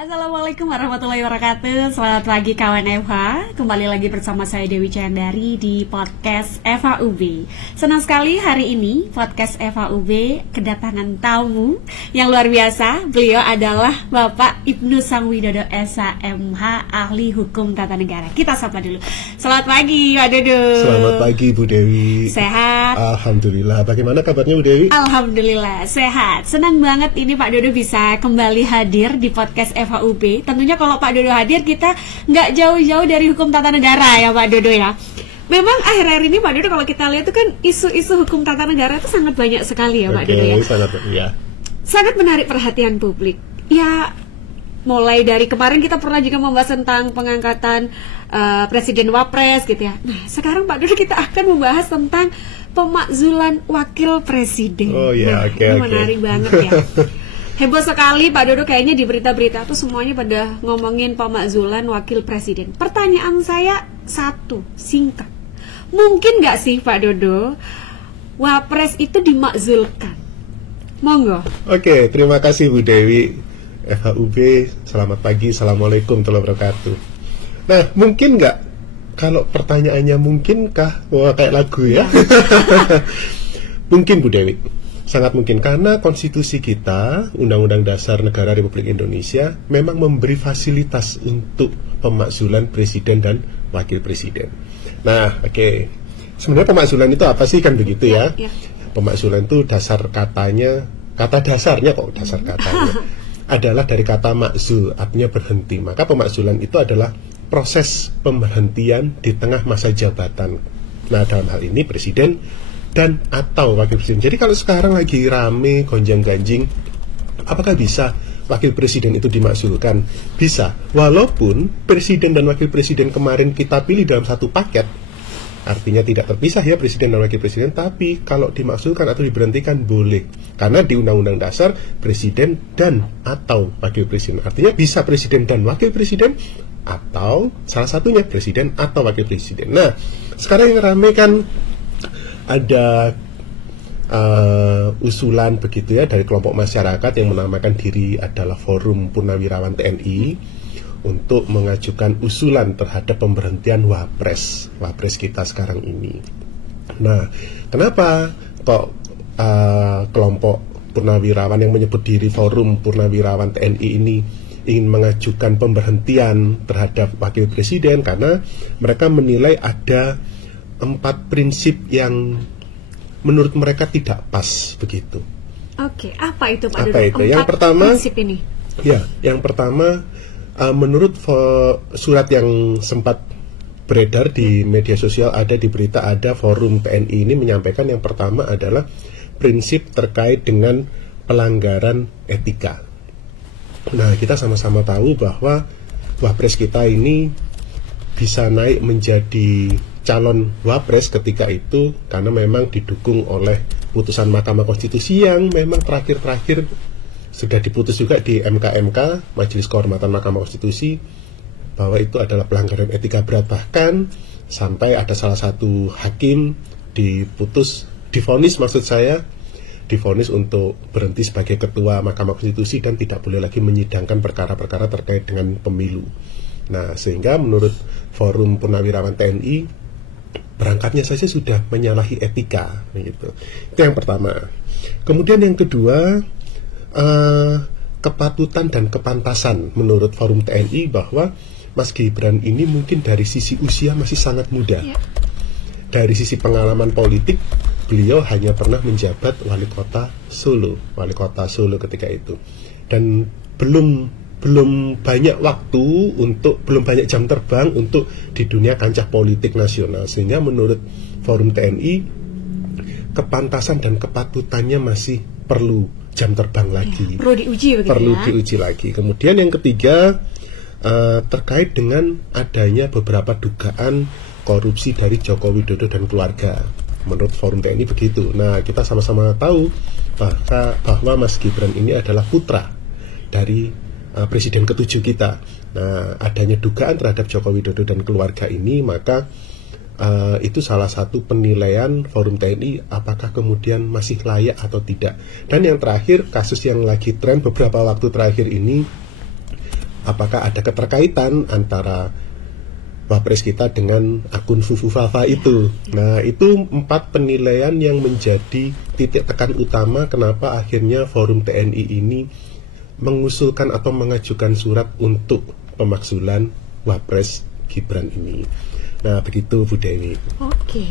Assalamualaikum warahmatullahi wabarakatuh. Selamat pagi kawan FH. Kembali lagi bersama saya Dewi Chandari di podcast FHUB. Senang sekali hari ini podcast FHUB kedatangan tamu yang luar biasa. Beliau adalah Bapak Ibnu Sangwidodo SHMH, ahli hukum tata negara. Kita sapa dulu. Selamat pagi Pak Dodo. Selamat pagi Bu Dewi. Sehat? Alhamdulillah. Bagaimana kabarnya Bu Dewi? Alhamdulillah sehat. Senang banget ini Pak Dodo bisa kembali hadir di podcast FHUB. Tentunya kalau Pak Dodo hadir kita nggak jauh-jauh dari hukum tata negara ya Pak Dodo ya. Memang akhir-akhir ini Pak Dodo kalau kita lihat itu kan isu-isu hukum tata negara itu sangat banyak sekali ya Pak Dodo ya. Sangat menarik perhatian publik. Ya mulai dari kemarin kita pernah juga membahas tentang pengangkatan Presiden Wapres gitu ya. Nah sekarang Pak Dodo kita akan membahas tentang pemakzulan Wakil Presiden. Oh ya, ini menarik banget ya. Heboh sekali Pak Dodo, kayaknya di berita-berita tuh semuanya pada ngomongin pemakzulan Wakil Presiden. Pertanyaan saya satu, singkat. Mungkin nggak sih Pak Dodo Wapres itu dimakzulkan? Monggo. Oke, terima kasih Bu Dewi. FHUB, selamat pagi, assalamualaikum warahmatullahi wabarakatuh. Nah, mungkin nggak? Kalau pertanyaannya mungkinkah? Wah, kayak lagu ya. Mungkin Bu Dewi. Sangat mungkin, karena konstitusi kita, Undang-Undang Dasar Negara Republik Indonesia, memang memberi fasilitas untuk pemakzulan presiden dan wakil presiden. Nah, sebenarnya pemakzulan itu apa sih, kan begitu ya? Pemakzulan itu dasar katanya, kata dasarnya kok dasar katanya adalah dari kata makzul, artinya berhenti. Maka pemakzulan itu adalah proses pemberhentian di tengah masa jabatan. Nah, dalam hal ini presiden dan atau wakil presiden. Jadi kalau sekarang lagi rame gonjang-ganjing, apakah bisa wakil presiden itu dimakzulkan? Bisa, walaupun presiden dan wakil presiden kemarin kita pilih dalam satu paket, artinya tidak terpisah ya presiden dan wakil presiden. Tapi kalau dimakzulkan atau diberhentikan boleh, karena di Undang-Undang Dasar presiden dan atau wakil presiden, artinya bisa presiden dan wakil presiden, atau salah satunya presiden atau wakil presiden. Nah sekarang yang rame kan ada usulan begitu ya dari kelompok masyarakat yang menamakan diri adalah Forum Purnawirawan TNI untuk mengajukan usulan terhadap pemberhentian Wapres kita sekarang ini. Nah, kenapa kok kelompok purnawirawan yang menyebut diri Forum Purnawirawan TNI ini ingin mengajukan pemberhentian terhadap wakil presiden? Karena mereka menilai ada 4 prinsip yang menurut mereka tidak pas begitu. Oke, apa itu Pak Dodo? Apa itu? Yang pertama, prinsip ini. Ya, yang pertama menurut surat yang sempat beredar di media sosial, ada di berita, ada Forum TNI ini menyampaikan yang pertama adalah prinsip terkait dengan pelanggaran etika. Nah, kita sama-sama tahu bahwa Wapres kita ini bisa naik menjadi calon Wapres ketika itu karena memang didukung oleh putusan Mahkamah Konstitusi yang memang terakhir-terakhir sudah diputus juga di MK Majelis Kehormatan Mahkamah Konstitusi, bahwa itu adalah pelanggaran etika berat. Bahkan sampai ada salah satu hakim divonis untuk berhenti sebagai ketua Mahkamah Konstitusi dan tidak boleh lagi menyidangkan perkara-perkara terkait dengan pemilu. Nah, sehingga menurut Forum Purnawirawan TNI berangkatnya saja sudah menyalahi etika gitu. Itu yang pertama. Kemudian yang kedua, kepatutan dan kepantasan menurut Forum TNI, bahwa Mas Gibran ini mungkin dari sisi usia masih sangat muda. Dari sisi pengalaman politik, beliau hanya pernah menjabat wali kota Solo ketika itu, dan belum banyak waktu belum banyak jam terbang untuk di dunia kancah politik nasional. Sehingga menurut Forum TNI, kepantasan dan kepatutannya masih perlu jam terbang lagi, perlu diuji lagi. Kemudian yang ketiga, terkait dengan adanya beberapa dugaan korupsi dari Joko Widodo dan keluarga. Menurut Forum TNI begitu. Nah, kita sama-sama tahu bahwa Mas Gibran ini adalah putra dari Presiden ke-7 kita. Nah, adanya dugaan terhadap Joko Widodo dan keluarga ini, maka itu salah satu penilaian Forum TNI apakah kemudian masih layak atau tidak. Dan yang terakhir, kasus yang lagi tren beberapa waktu terakhir ini, apakah ada keterkaitan antara Wapres kita dengan akun Fufu Fafa itu. Nah, itu 4 penilaian yang menjadi titik tekan utama kenapa akhirnya Forum TNI ini mengusulkan atau mengajukan surat untuk pemakzulan Wapres Gibran ini. Nah, begitu Bu Dewi. Oke.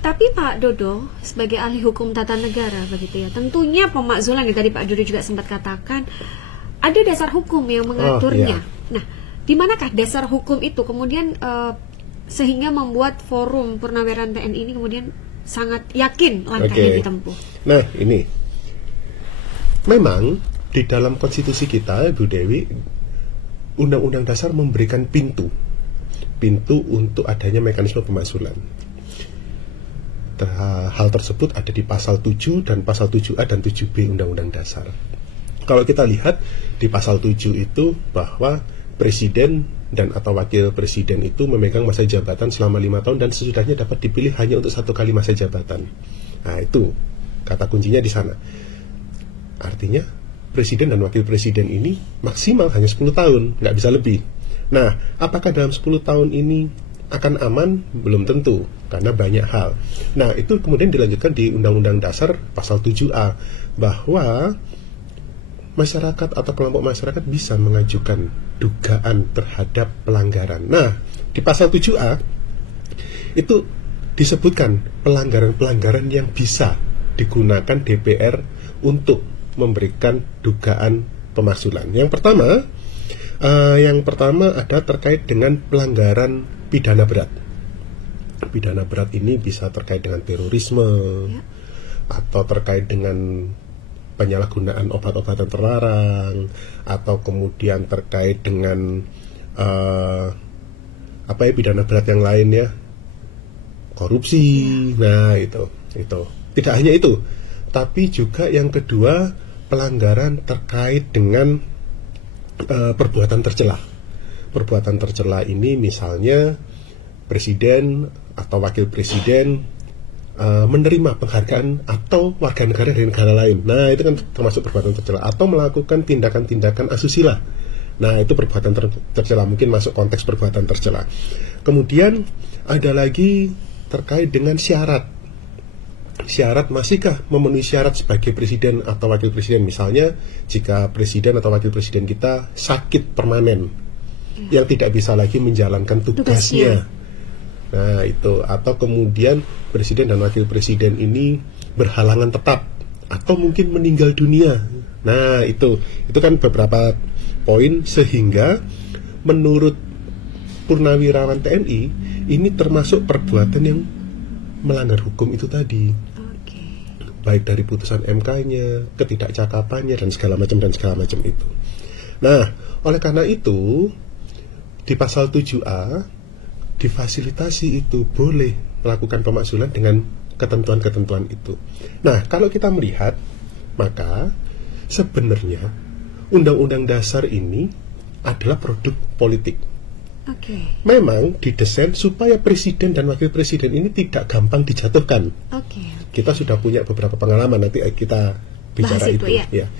Tapi Pak Dodo sebagai ahli hukum tata negara begitu ya, tentunya pemakzulan yang tadi Pak Dodo juga sempat katakan ada dasar hukum yang mengaturnya. Nah, di manakah dasar hukum itu kemudian sehingga membuat Forum Purnaweran TNI ini kemudian sangat yakin langkah yang ditempuh? Nah, ini memang di dalam konstitusi kita, Bu Dewi, Undang-Undang Dasar memberikan pintu untuk adanya mekanisme pemakzulan. Hal tersebut ada di pasal 7 dan pasal 7A dan 7B Undang-Undang Dasar. Kalau kita lihat di pasal 7 itu bahwa presiden dan atau wakil presiden itu memegang masa jabatan selama 5 tahun dan sesudahnya dapat dipilih hanya untuk 1 kali masa jabatan. Nah, itu kata kuncinya di sana. Artinya presiden dan wakil presiden ini maksimal hanya 10 tahun, nggak bisa lebih. Nah, apakah dalam 10 tahun ini akan aman? Belum tentu, karena banyak hal. Nah, itu kemudian dilanjutkan di Undang-Undang Dasar pasal 7A bahwa masyarakat atau kelompok masyarakat bisa mengajukan dugaan terhadap pelanggaran. Nah, di pasal 7A itu disebutkan pelanggaran-pelanggaran yang bisa digunakan DPR untuk memberikan dugaan pemakzulan. Yang pertama ada terkait dengan pelanggaran pidana berat. Pidana berat ini bisa terkait dengan terorisme atau terkait dengan penyalahgunaan obat-obatan terlarang, atau kemudian terkait dengan pidana berat yang lain ya, korupsi. Nah, itu tidak hanya itu, tapi juga yang kedua pelanggaran terkait dengan perbuatan tercela. Perbuatan tercela ini misalnya presiden atau wakil presiden menerima penghargaan atau warga negara dari negara lain. Nah, itu kan termasuk perbuatan tercela. Atau melakukan tindakan-tindakan asusila. Nah, itu perbuatan tercela, mungkin masuk konteks perbuatan tercela. Kemudian ada lagi terkait dengan syarat. Syarat, masihkah memenuhi syarat sebagai presiden atau wakil presiden? Misalnya jika presiden atau wakil presiden kita sakit permanen yang tidak bisa lagi menjalankan tugasnya. Nah, itu. Atau kemudian presiden dan wakil presiden ini berhalangan tetap atau mungkin meninggal dunia. Nah, itu kan beberapa poin sehingga menurut Purnawirawan TNI ini termasuk perbuatan yang melanggar hukum itu tadi. Baik dari putusan MK-nya, ketidakcakapannya dan segala macam itu. Nah, oleh karena itu di pasal 7A difasilitasi itu boleh melakukan pemakzulan dengan ketentuan-ketentuan itu. Nah, kalau kita melihat, maka sebenarnya Undang-Undang Dasar ini adalah produk politik. Memang didesain supaya presiden dan wakil presiden ini tidak gampang dijatuhkan. Kita sudah punya beberapa pengalaman, nanti kita bicara itu. Ya.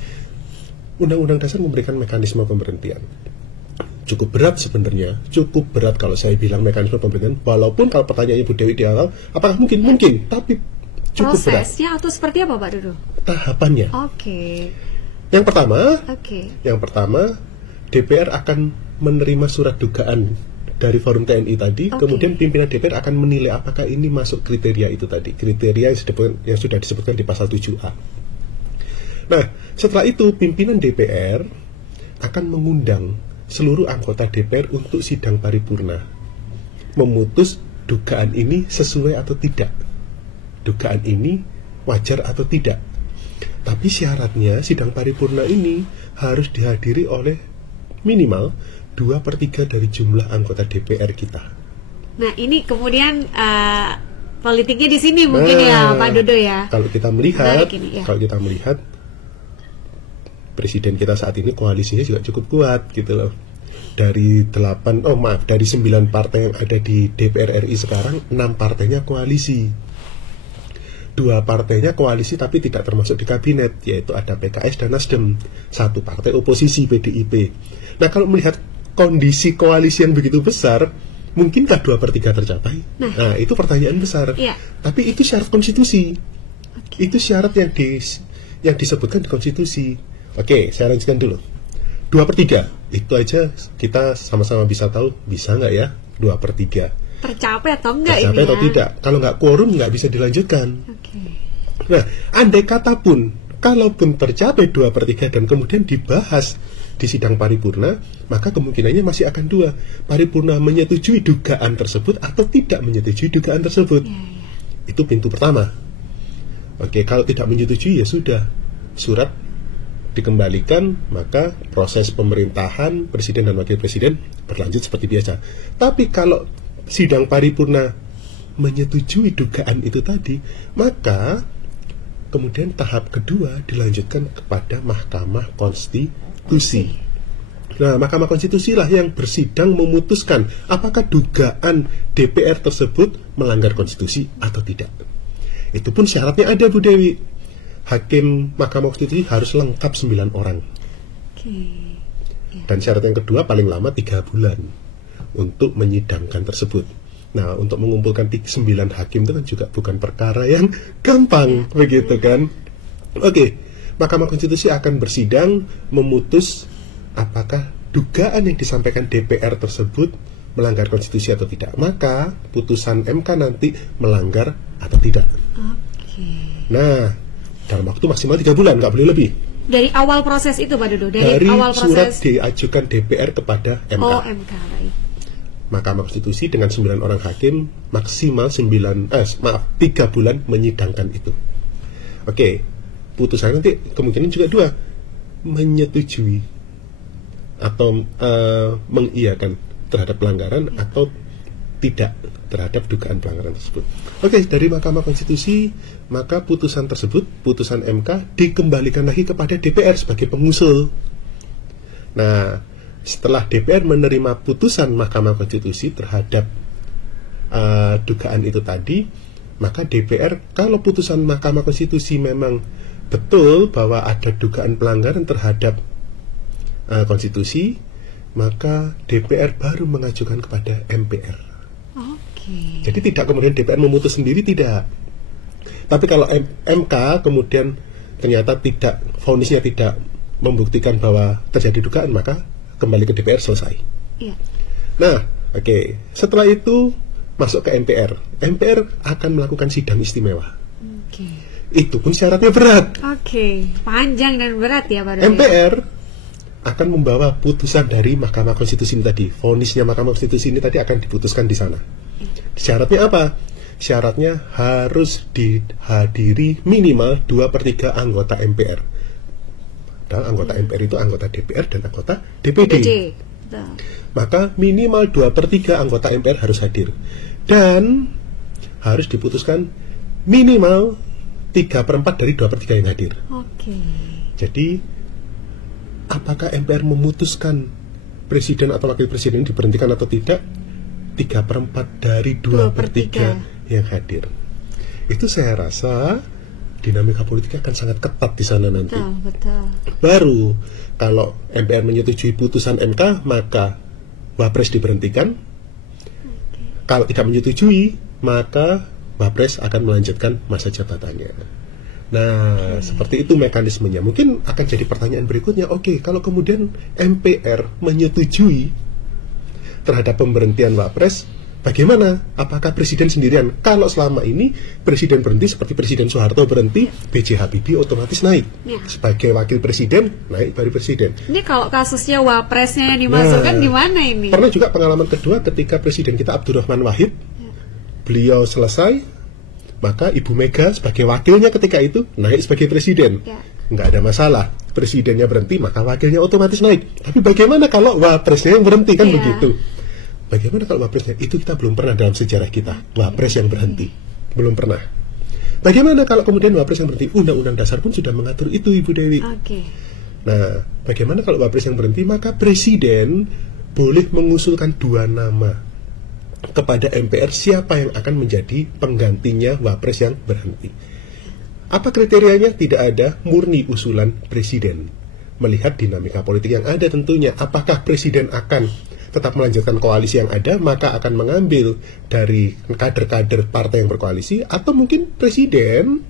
Undang-Undang Dasar memberikan mekanisme pemberhentian. Cukup berat sebenarnya, cukup berat kalau saya bilang mekanisme pemberhentian. Walaupun kalau pertanyaannya Bu Dewi di awal, apakah mungkin? Mungkin, tapi cukup berat. Prosesnya atau seperti apa Pak Dodo? Tahapannya. Yang pertama, DPR akan menerima surat dugaan dari Forum TNI tadi, kemudian pimpinan DPR akan menilai apakah ini masuk kriteria itu tadi, kriteria yang sudah disebutkan di pasal 7A. Nah, setelah itu pimpinan DPR akan mengundang seluruh anggota DPR untuk sidang paripurna, memutus dugaan ini sesuai atau tidak, dugaan ini wajar atau tidak. Tapi syaratnya sidang paripurna ini harus dihadiri oleh minimal 2/3 dari jumlah anggota DPR kita. Nah, ini kemudian politiknya di sini mungkin ya Pak Dodo ya. Kalau kita melihat presiden kita saat ini koalisinya juga cukup kuat gitu loh. Dari 9 partai yang ada di DPR RI sekarang, 6 partainya koalisi. dua partainya koalisi tapi tidak termasuk di kabinet, yaitu ada PKS dan Nasdem, satu partai oposisi PDIP. Nah, kalau melihat kondisi koalisi yang begitu besar, mungkinkah 2/3 tercapai? Nah, itu pertanyaan besar. Tapi itu syarat konstitusi. Itu syarat yang disebutkan di konstitusi. Oke, saya lanjutkan dulu. 2/3 itu aja kita sama-sama bisa tahu bisa nggak ya 2/3 tercapai atau enggak tercapai ini atau tidak. Kalau nggak quorum nggak bisa dilanjutkan. Nah, andai kata pun kalaupun tercapai 2/3 dan kemudian dibahas di sidang paripurna, maka kemungkinannya masih akan 2. Paripurna menyetujui dugaan tersebut atau tidak menyetujui dugaan tersebut. Itu pintu pertama. Oke, kalau tidak menyetujui ya sudah, surat dikembalikan, maka proses pemerintahan presiden dan wakil presiden berlanjut seperti biasa. Tapi kalau sidang paripurna menyetujui dugaan itu tadi, maka kemudian tahap kedua dilanjutkan kepada Mahkamah Konstitusi. Nah, Mahkamah Konstitusi lah yang bersidang memutuskan apakah dugaan DPR tersebut melanggar konstitusi atau tidak. Itu pun syaratnya ada, Bu Dewi. Hakim Mahkamah Konstitusi harus lengkap 9 orang. Dan syarat yang kedua paling lama 3 bulan untuk menyidangkan tersebut. Nah, untuk mengumpulkan 9 hakim itu kan juga bukan perkara yang gampang, begitu kan? Oke, Mahkamah Konstitusi akan bersidang memutus apakah dugaan yang disampaikan DPR tersebut melanggar konstitusi atau tidak. Maka putusan MK nanti melanggar atau tidak. Nah, dalam waktu maksimal 3 bulan, nggak boleh lebih. Dari awal proses itu, Pak Dodo? Dari awal surat proses diajukan DPR kepada MK. Oh, MK, baik. Mahkamah Konstitusi dengan 9 orang hakim maksimal 3 bulan menyidangkan itu. Oke, putusan nanti kemungkinan juga 2, menyetujui atau mengiyakan terhadap pelanggaran atau tidak terhadap dugaan pelanggaran tersebut. Oke, dari Mahkamah Konstitusi, maka putusan tersebut, putusan MK, dikembalikan lagi kepada DPR sebagai pengusul. Nah, setelah DPR menerima putusan Mahkamah Konstitusi terhadap dugaan itu tadi, maka DPR, kalau putusan Mahkamah Konstitusi memang betul bahwa ada dugaan pelanggaran terhadap konstitusi, maka DPR baru mengajukan kepada MPR. Jadi tidak kemudian DPR memutus sendiri, tidak. Tapi kalau MK kemudian ternyata tidak, vonisnya tidak membuktikan bahwa terjadi dugaan, maka kembali ke DPR, selesai. Nah, oke. Setelah itu masuk ke MPR. MPR akan melakukan sidang istimewa. Itu pun syaratnya berat. Panjang dan berat ya, Pak Dodo. MPR akan membawa putusan dari Mahkamah Konstitusi ini tadi. Vonisnya Mahkamah Konstitusi ini tadi akan diputuskan di sana. Syaratnya apa? Syaratnya harus dihadiri minimal 2/3 anggota MPR. Dan anggota MPR itu anggota DPR dan anggota DPD. Maka minimal 2/3 anggota MPR harus hadir. Dan harus diputuskan minimal 3/4 dari 2/3 yang hadir. Jadi, apakah MPR memutuskan presiden atau wakil presiden diberhentikan atau tidak? 3/4 dari 2/3 yang hadir. Itu saya rasa dinamika politik akan sangat ketat di sana nanti. Betul. Baru kalau MPR menyetujui putusan MK, maka Wapres diberhentikan. Kalau tidak menyetujui, maka Wapres akan melanjutkan masa jabatannya. Nah, seperti itu mekanismenya. Mungkin akan jadi pertanyaan berikutnya, oke, kalau kemudian MPR menyetujui terhadap pemberhentian Wapres, bagaimana? Apakah presiden sendirian? Kalau selama ini presiden berhenti seperti Presiden Soeharto berhenti, B.J. Habibie otomatis naik. Sebagai wakil presiden, naik baru presiden. Ini kalau kasusnya Wapresnya yang dimasukkan gimana ini? Pernah juga pengalaman kedua ketika presiden kita Abdurrahman Wahid, beliau selesai, maka Ibu Mega sebagai wakilnya ketika itu naik sebagai presiden. Nggak ada masalah. Presidennya berhenti, maka wakilnya otomatis naik. Tapi bagaimana kalau Wapresnya yang berhenti, kan begitu? Bagaimana kalau Wapresnya? Itu kita belum pernah dalam sejarah kita, Wapres yang berhenti. Belum pernah. Bagaimana kalau kemudian Wapres yang berhenti? Undang-undang dasar pun sudah mengatur itu, Ibu Dewi. Nah, bagaimana kalau Wapres yang berhenti? Maka presiden boleh mengusulkan 2 nama kepada MPR siapa yang akan menjadi penggantinya Wapres yang berhenti. Apa kriterianya? Tidak ada, murni usulan presiden. Melihat dinamika politik yang ada tentunya, apakah presiden akan tetap melanjutkan koalisi yang ada, maka akan mengambil dari kader-kader partai yang berkoalisi, atau mungkin presiden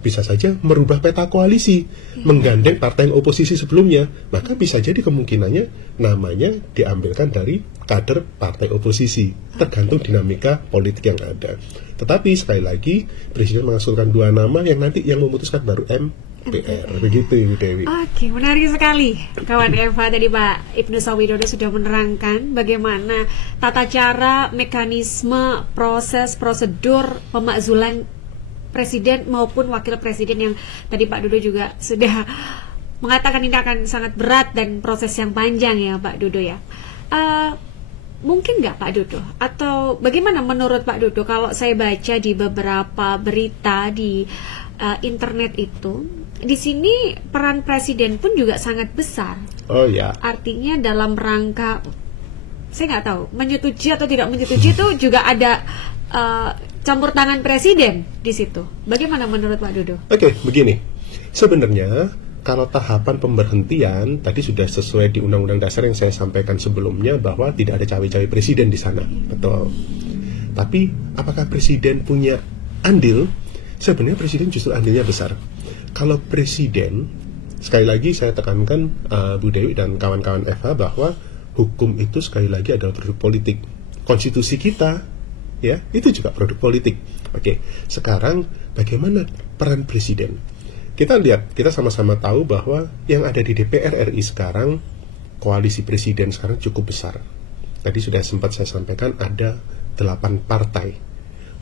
bisa saja merubah peta koalisi, menggandeng partai yang oposisi sebelumnya, maka bisa jadi kemungkinannya namanya diambilkan dari kader partai oposisi, tergantung dinamika politik yang ada. Tetapi sekali lagi, presiden mengusulkan 2 nama yang nanti yang memutuskan baru MPR. Begitu Ibu Dewi. Oke, menarik sekali kawan Eva. Tadi Pak Ibnu Sawidodo sudah menerangkan bagaimana tata cara, mekanisme, proses, prosedur pemakzulan presiden maupun wakil presiden yang tadi Pak Dodo juga sudah mengatakan ini akan sangat berat dan proses yang panjang ya Pak Dodo ya. Mungkin nggak Pak Dodo? Atau bagaimana menurut Pak Dodo kalau saya baca di beberapa berita di internet itu, di sini peran presiden pun juga sangat besar. Oh ya. Artinya dalam rangka, saya nggak tahu, menyetujui atau tidak menyetujui itu juga ada campur tangan presiden di situ. Bagaimana menurut Pak Dodo? Oke, begini. Sebenarnya kalau tahapan pemberhentian tadi sudah sesuai di Undang-Undang Dasar yang saya sampaikan sebelumnya bahwa tidak ada cawe-cawe presiden di sana, betul. Tapi apakah presiden punya andil? Sebenarnya presiden justru andilnya besar. Kalau presiden, sekali lagi saya tekankan Bu Dewi dan kawan-kawan Eva bahwa hukum itu sekali lagi adalah produk politik. Konstitusi kita, ya, itu juga produk politik. Oke, sekarang bagaimana peran presiden? Kita lihat, kita sama-sama tahu bahwa yang ada di DPR RI sekarang, koalisi presiden sekarang cukup besar. Tadi sudah sempat saya sampaikan ada 8 partai,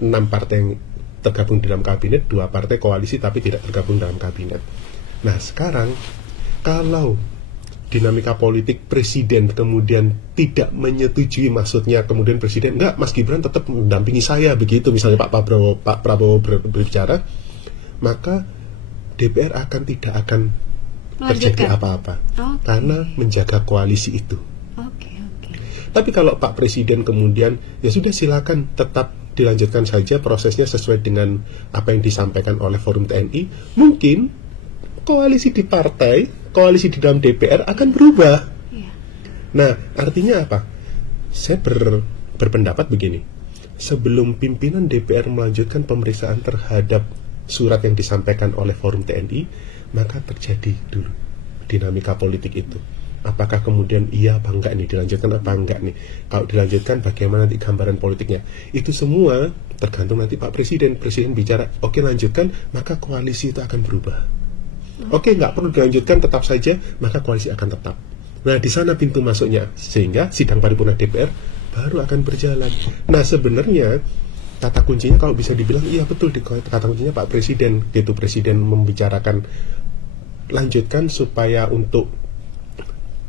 6 partai yang tergabung dalam kabinet, 2 partai koalisi tapi tidak tergabung dalam kabinet. Nah sekarang, kalau dinamika politik presiden kemudian tidak menyetujui, maksudnya kemudian presiden enggak, Mas Gibran tetap mendampingi saya, begitu misalnya Pak Prabowo berbicara, maka DPR tidak akan terjadi apa-apa, karena menjaga koalisi itu. Tapi kalau Pak Presiden kemudian, ya sudah silakan tetap dilanjutkan saja prosesnya sesuai dengan apa yang disampaikan oleh Forum TNI, mungkin koalisi di partai, koalisi di dalam DPR akan berubah. Nah, artinya apa? Saya berpendapat begini, sebelum pimpinan DPR melanjutkan pemeriksaan terhadap surat yang disampaikan oleh Forum TNI, maka terjadi dulu dinamika politik itu. Apakah kemudian iya apa enggak nih, dilanjutkan apa enggak nih? Kalau dilanjutkan bagaimana nanti gambaran politiknya? Itu semua tergantung nanti Pak Presiden. Presiden bicara, oke lanjutkan, maka koalisi itu akan berubah. Oke, nggak perlu dilanjutkan, tetap saja, maka koalisi akan tetap. Nah, di sana pintu masuknya, sehingga sidang paripurna DPR baru akan berjalan. Nah, sebenarnya kata kuncinya kalau bisa dibilang iya betul, kata kuncinya Pak Presiden gitu. Presiden membicarakan lanjutkan supaya untuk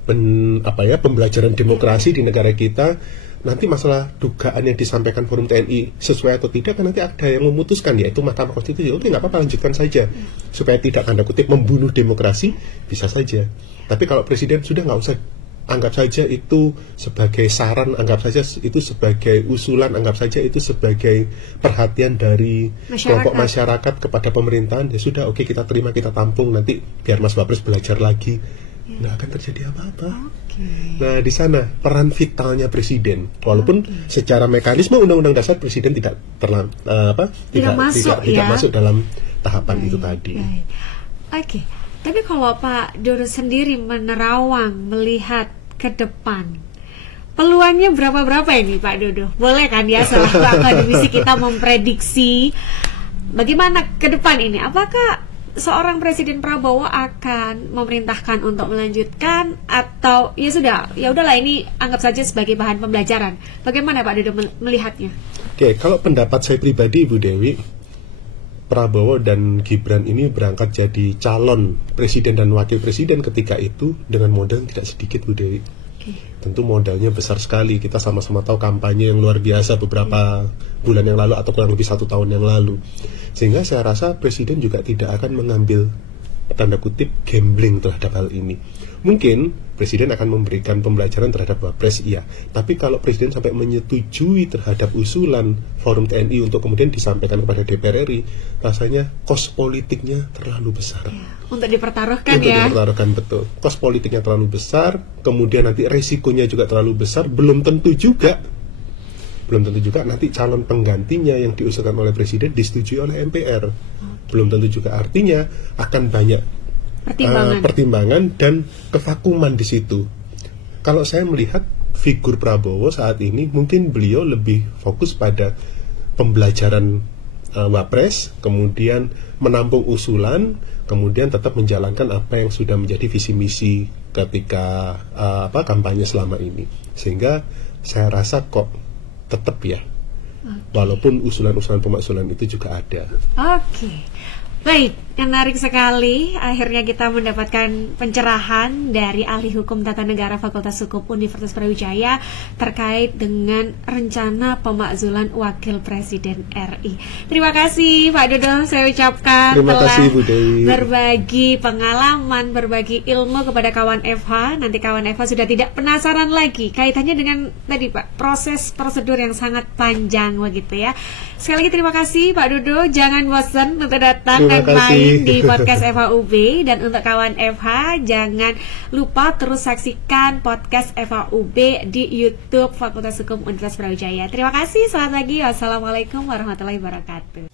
pembelajaran demokrasi di negara kita. Nanti masalah dugaan yang disampaikan Forum TNI sesuai atau tidak kan nanti ada yang memutuskan, yaitu Mahkamah Konstitusi. Oke, nggak apa-apa, lanjutkan saja supaya tidak tanda kutip membunuh demokrasi, bisa saja. Tapi kalau Presiden sudah nggak usah, anggap saja itu sebagai saran, anggap saja itu sebagai usulan, anggap saja itu sebagai perhatian dari kelompok masyarakat kepada pemerintahan, ya sudah, oke, kita terima, kita tampung, nanti biar Mas Wapres belajar lagi, nggak akan terjadi apa-apa. Nah, di sana peran vitalnya presiden, walaupun secara mekanisme Undang-Undang Dasar presiden tidak masuk dalam tahapan itu tadi. Oke. Tapi kalau Pak Dodo sendiri menerawang, melihat ke depan, peluangnya berapa ini Pak Dodo? Boleh kan ya selaku akademisi kita memprediksi bagaimana ke depan ini? Apakah seorang Presiden Prabowo akan memerintahkan untuk melanjutkan, atau ya sudah, ya udahlah ini anggap saja sebagai bahan pembelajaran? Bagaimana Pak Dodo melihatnya? Oke, kalau pendapat saya pribadi Ibu Dewi, Prabowo dan Gibran ini berangkat jadi calon presiden dan wakil presiden ketika itu dengan modal tidak sedikit Bu Dewi. Tentu modalnya besar sekali. Kita sama-sama tahu kampanye yang luar biasa beberapa bulan yang lalu atau kurang lebih 1 tahun yang lalu. Sehingga saya rasa presiden juga tidak akan mengambil tanda kutip gambling terhadap hal ini. Mungkin Presiden akan memberikan pembelajaran terhadap Wapres, iya. Tapi kalau Presiden sampai menyetujui terhadap usulan Forum TNI untuk kemudian disampaikan kepada DPR RI, rasanya kos politiknya terlalu besar. Ya, untuk dipertaruhkan Untuk ya. dipertaruhkan, betul. Kos politiknya terlalu besar, kemudian nanti resikonya juga terlalu besar, belum tentu juga nanti calon penggantinya yang diusulkan oleh Presiden disetujui oleh MPR. Belum tentu juga, artinya akan banyak pertimbangan dan kevakuman di situ. Kalau saya melihat figur Prabowo saat ini, mungkin beliau lebih fokus pada pembelajaran Wapres, kemudian menampung usulan, kemudian tetap menjalankan apa yang sudah menjadi visi misi ketika kampanye selama ini. Sehingga saya rasa kok tetap ya, walaupun usulan-usulan pemakzulan itu juga ada. Oke. Baik, menarik sekali. Akhirnya kita mendapatkan pencerahan dari ahli hukum tata negara Fakultas Hukum Universitas Brawijaya terkait dengan rencana pemakzulan Wakil Presiden RI. Terima kasih Pak Dodo, saya ucapkan Terima kasih, Bu Dewi. Berbagi pengalaman, berbagi ilmu kepada kawan FH. Nanti kawan FH sudah tidak penasaran lagi kaitannya dengan tadi Pak, proses prosedur yang sangat panjang begitu ya. Sekali lagi terima kasih Pak Dodo, jangan bosan untuk datang dan main di podcast FHUB. Dan untuk kawan FH, jangan lupa terus saksikan podcast FHUB di YouTube Fakultas Hukum Universitas Brawijaya. Terima kasih, selamat pagi, wassalamualaikum warahmatullahi wabarakatuh.